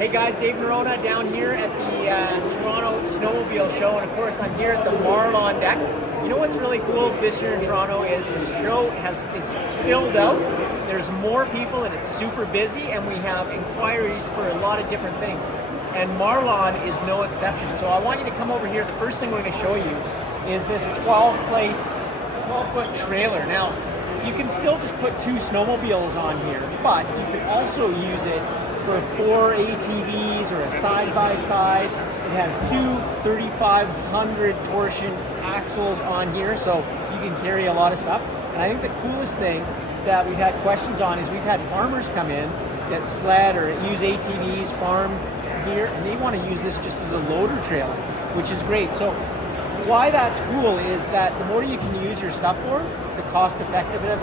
Hey guys, Dave Norona down here at the Toronto Snowmobile show, and of course I'm here at the Marlon deck. You know what's really cool this year in Toronto is the show is filled out. There's more people and it's super busy, and we have inquiries for a lot of different things. And Marlon is no exception. So I want you to come over here. The first thing we're going to show you is this 12-foot trailer. Now, you can still just put 2 snowmobiles on here, but you can also use it for 4 ATVs or a side-by-side. It has 2 3,500 torsion axles on here, so you can carry a lot of stuff. And I think the coolest thing that we've had questions on is we've had farmers come in that sled or use ATVs, farm here, and they want to use this just as a loader trailer, which is great. So why that's cool is that the more you can use your stuff for, the cost effectiveness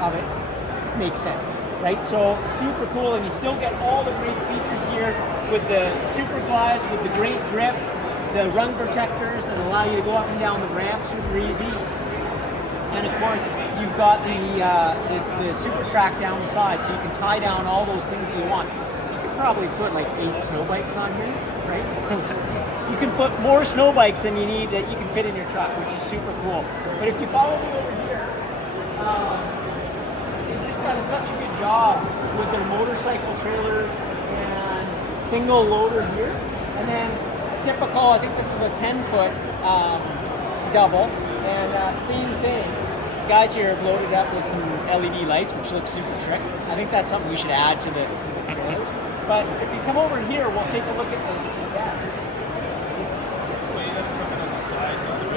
of it makes sense, right? So super cool, and you still get all the great features here with the super glides, with the great grip, the rung protectors that allow you to go up and down the ramp super easy, and of course you've got the super track down the side, so you can tie down all those things that you want. You could probably put like 8 snow bikes on here, right? You can put more snow bikes than you need that you can fit in your truck, which is super cool. But if you follow me over here, they've just done such a good job with their motorcycle trailers and single loader here. And then typical, I think this is a 10-foot double, and same thing. The guys here have loaded up with some LED lights, which looks super trick. I think that's something we should add to the trailers. But if you come over here, we'll take a look at the deck.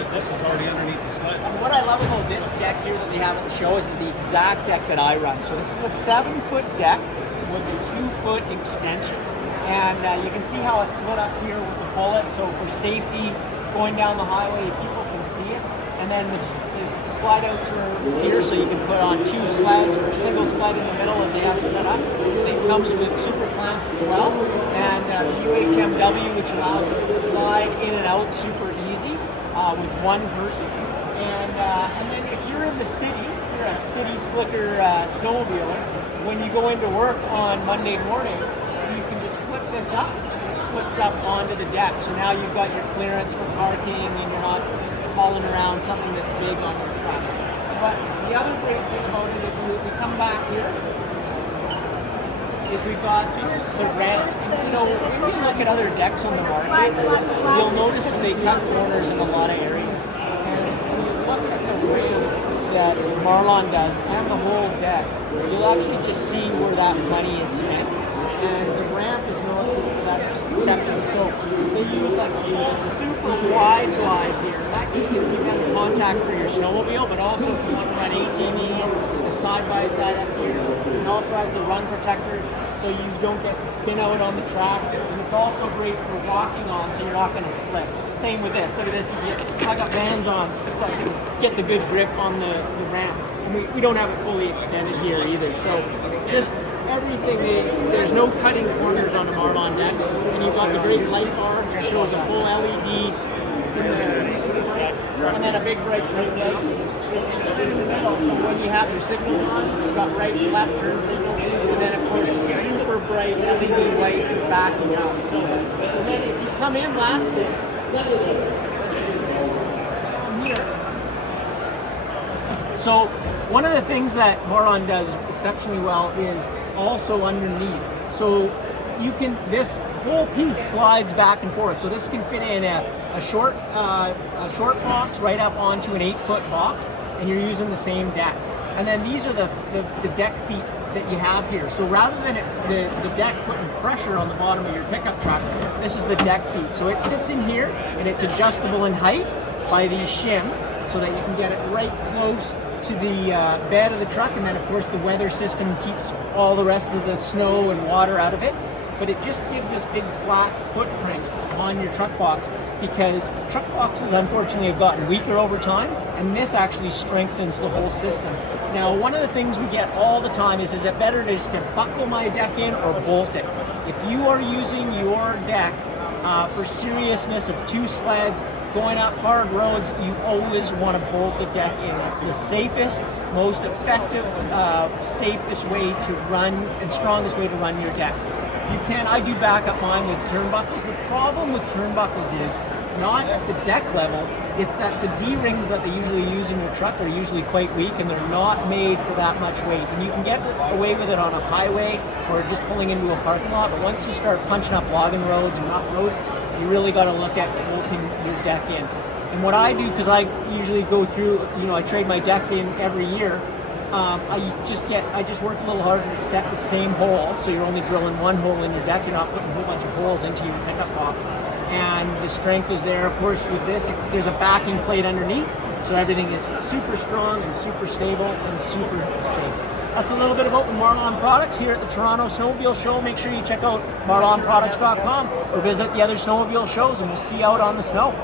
This is already underneath the sled. And what I love about this deck here that they have at the show is the exact deck that I run. So this is a 7-foot deck with a 2-foot extension. And you can see how it's lit up here with the bullet. So for safety, going down the highway, people can see it. And then the slide outs are here, so you can put on 2 sleds or a single sled in the middle if they have it set up. It comes with super clamps as well. And the UHMW, which allows us to slide in and out super easy. With one person, and then if you're in the city, you're a city slicker snowmobiler, when you go into work on Monday morning, you can just flip this up, and it flips up onto the deck. So now you've got your clearance for parking, and you're not hauling around something that's big on your truck. But the other great thing about it, if we come back here, is we've got the ramps. You know, when you look at other decks on the market, you'll notice they cut corners in a lot of areas. And when you look at the ramp that Marlon does and the whole deck, you'll actually just see where that money is spent. And the ramp is no exception. So they use like a super wide glide here. That just gives you better contact for your snowmobile, but also if you want to run ATVs, a side-by-side up here. It also has the run protectors, so you don't get spin out on the track. And it's also great for walking on, so you're not going to slip. Same with this. Look at this. I got Vans on, so I can get the good grip on the ramp. And we don't have it fully extended here either. So just everything, there's no cutting corners on the Marlon deck. And you've got the great light bar that shows a full LED in there. And then a big bright light. It's in the middle, so when you have your signals on, it's got right and left turn signals, and then of course a super bright LED light for backing up. So, and then if you come in lastly, here. So one of the things that Marlon does exceptionally well is also underneath. So you can, this whole piece slides back and forth. So this can fit in a short box right up onto an 8-foot box, and you're using the same deck. And then these are the deck feet that you have here. So rather than the deck putting pressure on the bottom of your pickup truck, this is the deck feet. So it sits in here, and it's adjustable in height by these shims, so that you can get it right close to the bed of the truck. And then of course the weather system keeps all the rest of the snow and water out of it. But it just gives this big flat footprint on your truck box, because truck boxes unfortunately have gotten weaker over time, and this actually strengthens the whole system. Now, one of the things we get all the time is it better to just buckle my deck in or bolt it? If you are using your deck for seriousness of 2 sleds going up hard roads, you always want to bolt the deck in. It's the safest, most effective, safest way to run and strongest way to run your deck. You can, I do back up mine with turnbuckles. The problem with turnbuckles is not at the deck level, it's that the D-rings that they usually use in your truck are usually quite weak and they're not made for that much weight. And you can get away with it on a highway or just pulling into a parking lot, but once you start punching up logging roads and rough roads, you really got to look at bolting your deck in. And what I do, because I usually go through, I trade my deck in every year, I just work a little harder to set the same hole, so you're only drilling one hole in your deck, you're not putting a whole bunch of holes into your pickup box. And the strength is there. Of course, with this, there's a backing plate underneath, so everything is super strong and super stable and super safe. That's a little bit about Marlon Products here at the Toronto Snowmobile Show. Make sure you check out marlonproducts.com or visit the other snowmobile shows, and we'll see you out on the snow.